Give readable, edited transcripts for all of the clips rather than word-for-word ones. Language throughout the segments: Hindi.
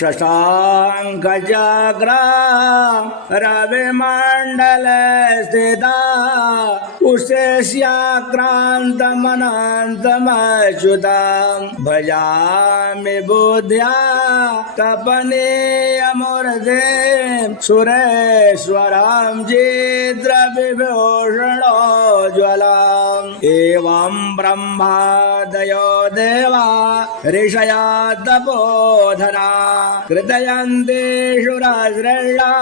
शशांक चक्र रविमंडल स्थिता उषस्याक्रान्तमनन्तमच्युतं भजामि बुद्ध्या तपनीयमूर्ते सुरेश्वरं चिद्रविभूषणोज्ज्वलम् एवं ब्रह्मादयो देवा ऋषया तपोधना कृतयन्ते शुरश्रेष्ठा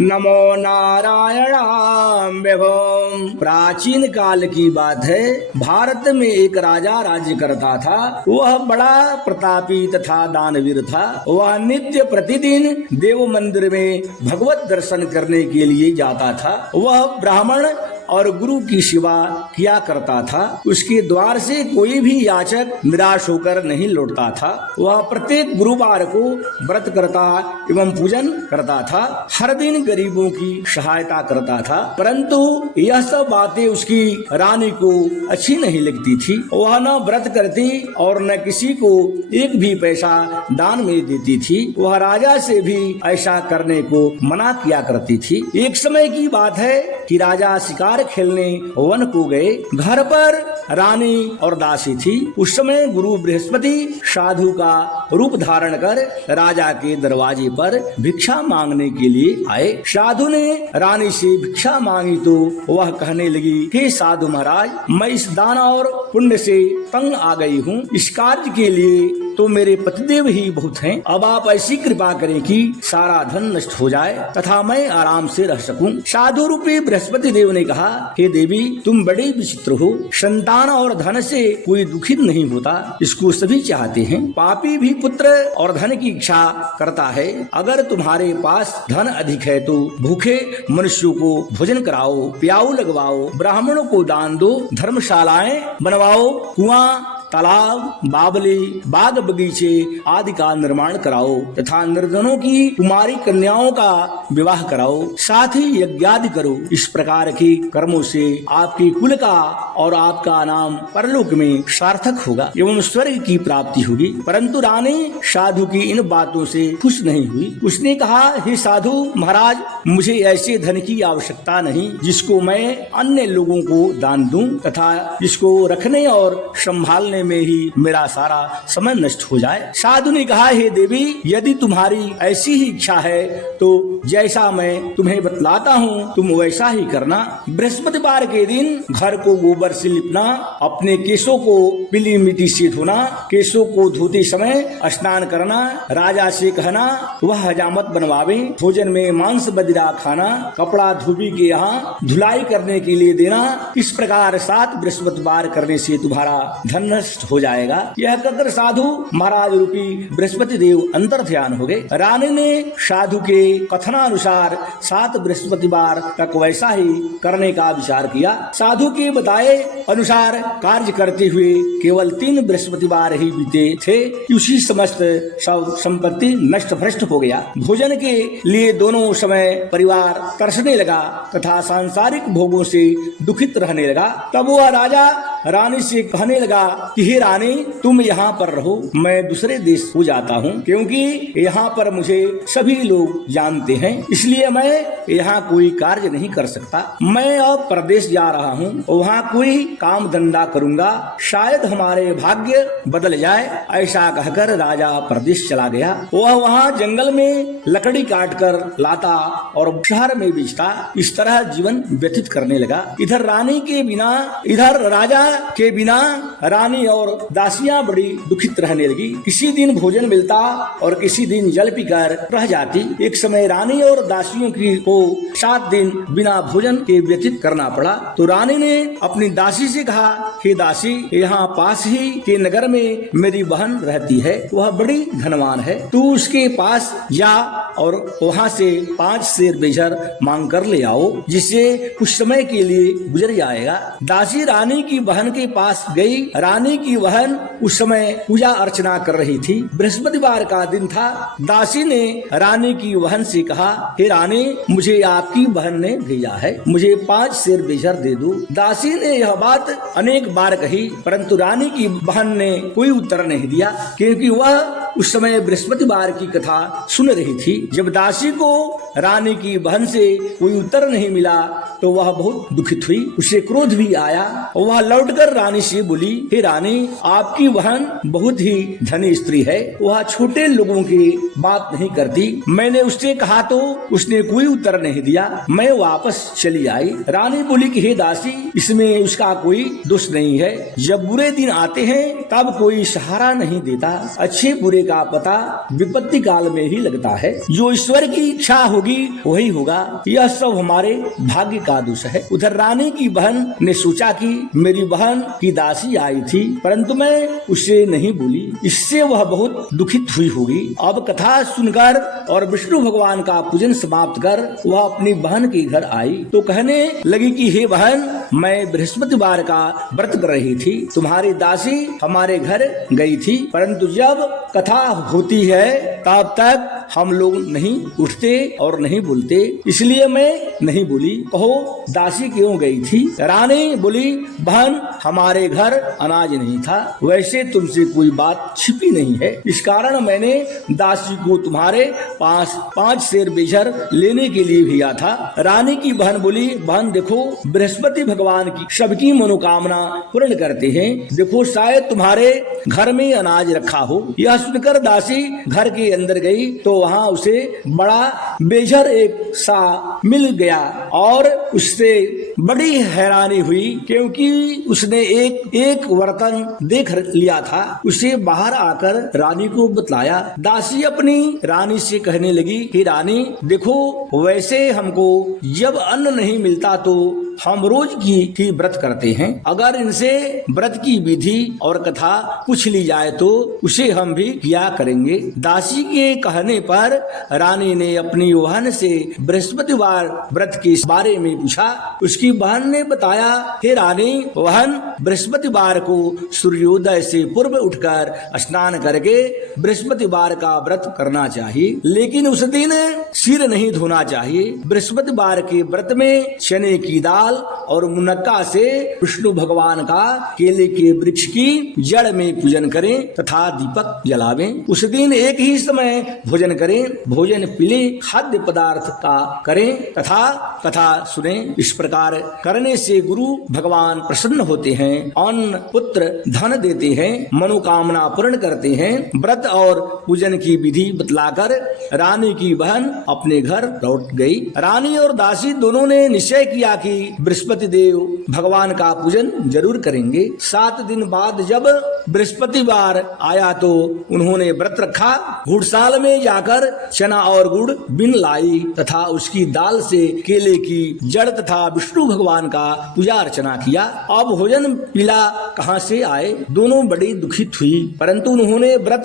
नमो नारायणां विभुम्। प्राचीन काल की बात है, भारत में एक राजा राज्य करता था। वह बड़ा प्रतापी तथा दानवीर था। वह नित्य प्रतिदिन देव मंदिर में भगवत दर्शन करने के लिए जाता था। वह ब्राह्मण और गुरु की सेवा किया करता था। उसके द्वार से कोई भी याचक निराश होकर नहीं लौटता था। वह प्रत्येक गुरुवार को व्रत करता एवं पूजन करता था। हर दिन गरीबों की सहायता करता था। परंतु यह सब बातें उसकी रानी को अच्छी नहीं लगती थी। वह न व्रत करती और न किसी को एक भी पैसा दान में देती थी। वह राजा से भी ऐसा करने को मना किया करती थी। एक समय की बात है कि राजा शिकार खेलने वन को गए। घर पर रानी और दासी थी। उस समय गुरु बृहस्पति साधु का रूप धारण कर राजा के दरवाजे पर भिक्षा मांगने के लिए आए। साधु ने रानी से भिक्षा मांगी तो वह कहने लगी, हे साधु महाराज, मैं इस दान और पुण्य से तंग आ गई हूँ। इस कार्य के लिए तो मेरे पतिदेव ही बहुत हैं। अब आप ऐसी कृपा करें कि सारा धन नष्ट हो जाए तथा मैं आराम से रह सकूं। साधु रूपी बृहस्पति देव ने कहा, हे देवी, तुम बड़े विचित्र हो। संतान और धन से कोई दुखित नहीं होता, इसको सभी चाहते हैं। पापी भी पुत्र और धन की इच्छा करता है। अगर तुम्हारे पास धन अधिक है तो भूखे मनुष्यों को भोजन कराओ, प्याऊ लगवाओ, ब्राह्मणों को दान दो, धर्मशालाएं बनवाओ, कुआं, तालाब, बावली, बाग बगीचे आदि का निर्माण कराओ तथा निर्धनों की कुमारी कन्याओं का विवाह कराओ, साथ ही यज्ञादि करो। इस प्रकार के कर्मों से आपके कुल का और आपका नाम परलोक में सार्थक होगा एवं स्वर्ग की प्राप्ति होगी। परंतु रानी साधु की इन बातों से खुश नहीं हुई। उसने कहा, हे साधु महाराज, मुझे ऐसे धन की आवश्यकता नहीं जिसको मैं अन्य लोगों को दान दूं तथा जिसको रखने और संभालने में ही मेरा सारा समय नष्ट हो जाए। साधु ने कहा, हे देवी, यदि तुम्हारी ऐसी ही इच्छा है तो जैसा मैं तुम्हें बतलाता हूँ तुम वैसा ही करना। बृहस्पतिवार के दिन घर को गोबर से लिपना, अपने केशों को पीली मिट्टी से धोना, केशों को धोते समय स्नान करना, राजा से कहना वह हजामत बनवावे, भोजन में मांस बदिरा खाना, कपड़ा धोबी के यहाँ धुलाई करने के लिए देना। इस प्रकार 7 बृहस्पतिवार करने से तुम्हारा धन नष्ट हो जाएगा। यह कहकर साधु महाराज रूपी बृहस्पति देव अंतर ध्यान हो गए। रानी ने साधु के कथनानुसार 7 बृहस्पतिवार तक वैसा ही करने का विचार किया। साधु के बताए अनुसार कार्य करते हुए केवल 3 बृहस्पतिवार ही बीते थे कि उसी समस्त सब संपत्ति नष्ट भ्रष्ट हो गया। भोजन के लिए दोनों समय परिवार तरसने लगा तथा सांसारिक भोगों से दुखित रहने लगा। तब वह राजा रानी से कहने लगा कि हे रानी, तुम यहाँ पर रहो, मैं दूसरे देश हो जाता हूँ, क्योंकि यहाँ पर मुझे सभी लोग जानते हैं, इसलिए मैं यहाँ कोई कार्य नहीं कर सकता। मैं अब प्रदेश जा रहा हूँ, वहाँ कोई काम धंधा करूँगा, शायद हमारे भाग्य बदल जाए। ऐसा कहकर राजा प्रदेश चला गया। वह वहाँ जंगल में लकड़ी काट कर लाता और शहर में बेचता। इस तरह जीवन व्यतीत करने लगा। इधर रानी के बिना, इधर राजा के बिना रानी और दासियां बड़ी दुखित रहने लगी। किसी दिन भोजन मिलता और किसी दिन जल पीकर रह जाती। एक समय रानी और दासियों को 7 दिन बिना भोजन के व्यतीत करना पड़ा। तो रानी ने अपनी दासी से कहा, हे दासी, यहाँ पास ही के नगर में मेरी बहन रहती है, वह बड़ी धनवान है, तू उसके पास जा और वहाँ से 5 शेर बेजर मांग कर ले आओ, जिससे कुछ समय के लिए गुजर जाएगा। दासी रानी की बहन बहन के पास गई। रानी की बहन उस समय पूजा अर्चना कर रही थी। बृहस्पतिवार का दिन था। दासी ने रानी की बहन से कहा, हे रानी, मुझे आपकी बहन ने भेजा है, मुझे 5 सेर बेजर दे दो। दासी ने यह बात अनेक बार कही, परंतु रानी की बहन ने कोई उत्तर नहीं दिया, क्योंकि वह उस समय बृहस्पतिवार की कथा सुन रही थी। जब दासी को रानी की बहन से कोई उत्तर नहीं मिला तो वह बहुत दुखित हुई, उसे क्रोध भी आया। वह लौटकर रानी से बोली, हे रानी, आपकी बहन बहुत ही धनी स्त्री है, वह छोटे लोगों की बात नहीं करती। मैंने उससे कहा तो उसने कोई उत्तर नहीं दिया, मैं वापस चली आई। रानी बोली कि हे दासी, इसमें उसका कोई दोष नहीं है। जब बुरे दिन आते हैं तब कोई सहारा नहीं देता, अच्छे बुरे का पता विपत्ति काल में ही लगता है। जो ईश्वर की इच्छा होगी वही होगा, यह सब हमारे भाग्य का दोष है। उधर रानी की बहन ने सोचा कि मेरी बहन की दासी आई थी, परंतु मैं उससे नहीं बोली, इससे वह बहुत दुखित हुई होगी। अब कथा सुनकर और विष्णु भगवान का पूजन समाप्त कर वह अपनी बहन के घर आई तो कहने लगी कि हे बहन, मैं बृहस्पतिवार का व्रत कर रही थी, तुम्हारी दासी हमारे घर गई थी, परंतु जब कथा होती है तब तक हम लोग नहीं उठते और नहीं बोलते, इसलिए मैं नहीं बोली। कहो दासी क्यों गई थी? रानी बोली, बहन, हमारे घर अनाज नहीं था, वैसे तुमसे कोई बात छिपी नहीं है, इस कारण मैंने दासी को तुम्हारे पास 5 सेर बेजर लेने के लिए भेजा था। रानी की बहन बोली, बहन देखो, बृहस्पति भगवान की सबकी मनोकामना पूर्ण करते हैं, देखो शायद तुम्हारे घर में अनाज रखा हो। यह सुनकर दासी घर के अंदर गई तो वहाँ उसे बड़ा बेजर एक सा मिल गया और उससे बड़ी हैरानी हुई, क्योंकि उसने एक बर्तन देख लिया था। उसे बाहर आकर रानी को बतलाया। दासी अपनी रानी से कहने लगी कि रानी देखो, वैसे हमको जब अन्न नहीं मिलता तो हम रोज की व्रत करते हैं, अगर इनसे व्रत की विधि और कथा पूछ ली जाए तो उसे हम भी किया करेंगे। दासी के कहने पर रानी ने अपनी बहन से बृहस्पतिवार व्रत के बारे में पूछा। उसकी बहन ने बताया, हे रानी, बहन, बृहस्पतिवार को सूर्योदय से पूर्व उठकर स्नान करके बृहस्पतिवार का व्रत करना चाहिए, लेकिन उस दिन सिर नहीं धोना चाहिए। बृहस्पतिवार के व्रत में चने की दाल और मुनक्का से विष्णु भगवान का केले के वृक्ष की जड़ में पूजन करें तथा दीपक जलावें। उस दिन एक ही समय भोजन करें, भोजन पीले खाद्य पदार्थ का करें तथा कथा सुने। इस प्रकार करने से गुरु भगवान प्रसन्न होते हैं, अन्न पुत्र धन देते हैं, मनोकामना पूर्ण करते हैं। व्रत और पूजन की विधि बतलाकर रानी की बहन अपने घर लौट गई। रानी और दासी दोनों ने निश्चय किया कि बृहस्पति देव भगवान का पूजन जरूर करेंगे। 7 दिन बाद जब बृहस्पतिवार आया तो उन्होंने व्रत रखा। घुड़साल में जाकर चना और गुड़ बिन लाई तथा उसकी दाल से केले की जड़ तथा विष्णु भगवान का पूजा अर्चना किया। अब भोजन पीला कहाँ से आए? दोनों बड़ी दुखित हुई, परंतु उन्होंने व्रत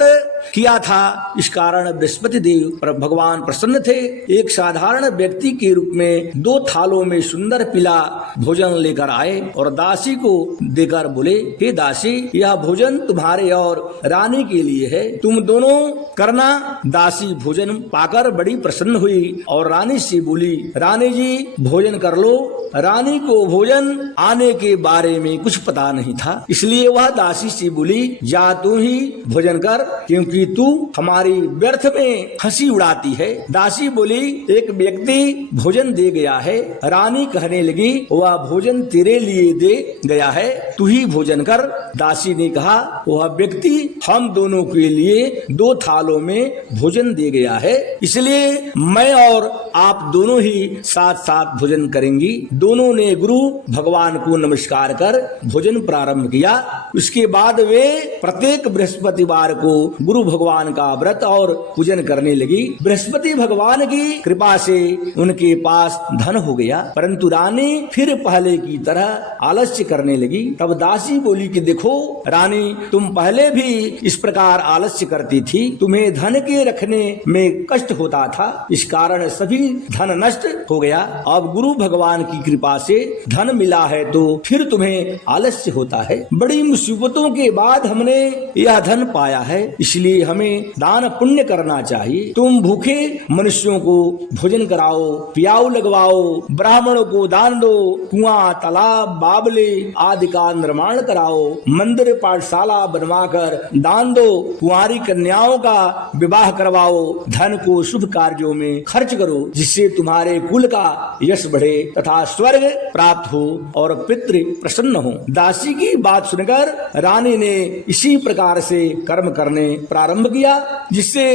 किया था, इस कारण बृहस्पति देव भगवान प्रसन्न थे। एक साधारण व्यक्ति के रूप में 2 थालों में सुंदर पीला भोजन लेकर आए और दासी को देकर बोले, हे दासी, यह भोजन तुम्हारे और रानी के लिए है, तुम दोनों करना। दासी भोजन पाकर बड़ी प्रसन्न हुई और रानी से बोली, रानी जी भोजन कर लो। रानी को भोजन आने के बारे में कुछ पता नहीं था, इसलिए वह दासी से बोली, जा तू ही भोजन कर, क्योंकि तू हमारी व्यर्थ में हंसी उड़ाती है। दासी बोली, एक व्यक्ति भोजन दे गया है। रानी कहने लगी, वह भोजन तेरे लिए दे गया है, तू ही भोजन कर। दासी ने कहा, वह व्यक्ति हम दोनों के लिए 2 थालों में भोजन दे गया है, इसलिए मैं और आप दोनों ही साथ साथ भोजन करेंगी। दोनों ने गुरु भगवान को नमस्कार कर भोजन प्रारंभ किया। उसके बाद वे प्रत्येक बृहस्पतिवार को गुरु भगवान का व्रत और पूजन करने लगी। बृहस्पति भगवान की कृपा से उनके पास धन हो गया, परंतु रानी फिर पहले की तरह आलस्य करने लगी। तब दासी बोली कि देखो रानी, तुम पहले भी इस प्रकार आलस्य करती थी, तुम्हें धन के रखने में कष्ट होता था, इस कारण सभी धन नष्ट हो गया। अब गुरु भगवान की कृपा से धन मिला है तो फिर तुम्हें आलस्य होता है। बड़ी मुसीबतों के बाद हमने यह धन पाया है, इसलिए हमें दान पुण्य करना चाहिए। तुम भूखे मनुष्यों को भोजन कराओ, पियाऊ लगवाओ, ब्राह्मणों को दान दो, कुआं, तालाब, बावले आदि का निर्माण कराओ, मंदिर पाठशाला बनवाकर दान दो, कुंवारी कन्याओं का विवाह करवाओ, धन को शुभ कार्यों में खर्च करो, जिससे तुम्हारे कुल का यश बढ़े तथा स्वर्ग प्राप्त हो और पितृ प्रसन्न हो। दासी की बात सुनकर रानी ने इसी प्रकार से कर्म करने प्रारंभ किया, जिससे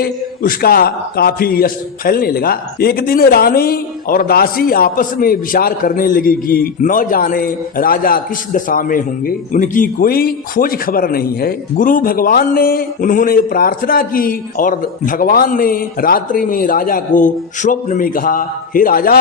उसका काफी यश फैलने लगा। एक दिन रानी और दासी आपस में विचार करने लगी कि न जाने राजा किस दशा में होंगे, उनकी कोई खोज खबर नहीं है। गुरु भगवान ने उन्होंने प्रार्थना की और भगवान ने रात्रि में राजा को स्वप्न में कहा, हे राजा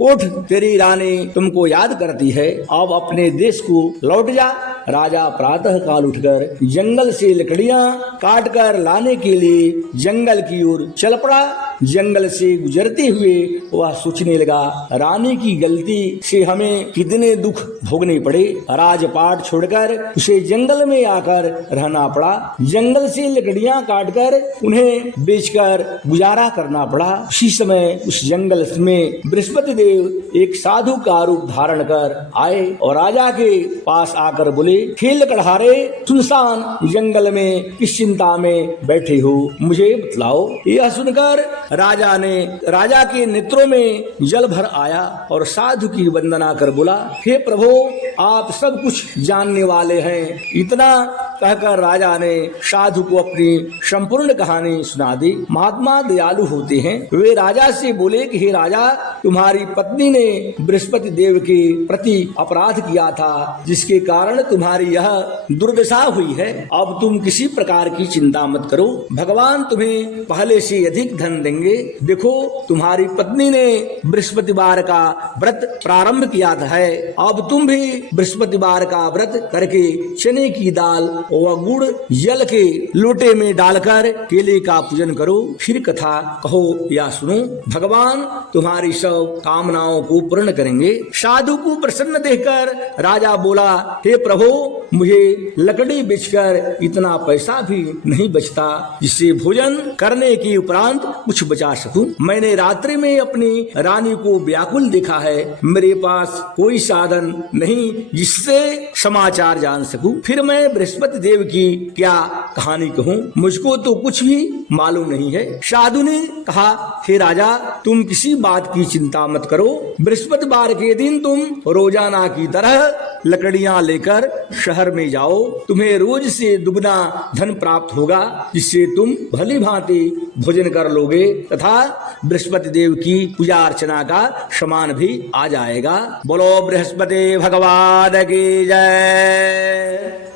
उठ, तेरी रानी तुमको याद करती है, अब अपने देश को लौट जा। राजा प्रातः काल उठकर जंगल से लकड़ियां काटकर लाने के लिए जंगल की ओर चल पड़ा। जंगल से गुजरते हुए वह सोचने लगा, रानी की गलती से हमें कितने दुख भोगने पड़े। राजपाट छोड़कर उसे जंगल में आकर रहना पड़ा। जंगल से लकड़ियां काटकर उन्हें बेचकर गुजारा करना पड़ा। उसी समय उस जंगल में बृहस्पति देव एक साधु का रूप धारण कर आए और राजा के पास आकर बोले, हे लकड़हारे, सुनसान जंगल में किस चिंता में बैठे हो, मुझे बतलाओ। यह सुनकर राजा के नेत्रों में जल भर आया और साधु की वंदना कर बोला, हे प्रभु, आप सब कुछ जानने वाले हैं। इतना कहकर राजा ने साधु को अपनी संपूर्ण कहानी सुना दी। महात्मा दयालु होते हैं। वे राजा से बोले कि हे राजा, तुम्हारी पत्नी ने बृहस्पति देव के प्रति अपराध किया था, जिसके कारण तुम्हारी यह दुर्दशा हुई है। अब तुम किसी प्रकार की चिंता मत करो, भगवान तुम्हें पहले से अधिक धन देंगे। देखो, तुम्हारी पत्नी ने बृहस्पतिवार का व्रत प्रारंभ किया है, अब तुम भी बृहस्पतिवार का व्रत करके चने की दाल और गुड़ जल के लोटे में डालकर केले का पूजन करो, फिर कथा कहो या सुनो। भगवान तुम्हारी सब कामनाओं को पूर्ण करेंगे। साधु को प्रसन्न देखकर राजा बोला, हे प्रभु, मुझे लकड़ी बेचकर इतना पैसा भी नहीं बचता जिससे भोजन करने के उपरांत कुछ बचा सकूं। मैंने रात्रि में अपनी रानी को व्याकुल देखा है, मेरे पास कोई साधन नहीं जिससे समाचार जान सकूं। फिर मैं बृहस्पति देव की क्या कहानी कहूं, मुझको तो कुछ भी मालूम नहीं है। साधु ने कहा, हे राजा, तुम किसी बात की चिंता मत करो। बृहस्पतिवार के दिन तुम रोजाना की तरह लकड़ियां लेकर शहर में जाओ, तुम्हें रोज से दुगना धन प्राप्त होगा, जिससे तुम भली भांति भोजन कर लोगे तथा बृहस्पति देव की पूजा अर्चना का समान भी आ जाएगा। बोलो बृहस्पति भगवान की जय।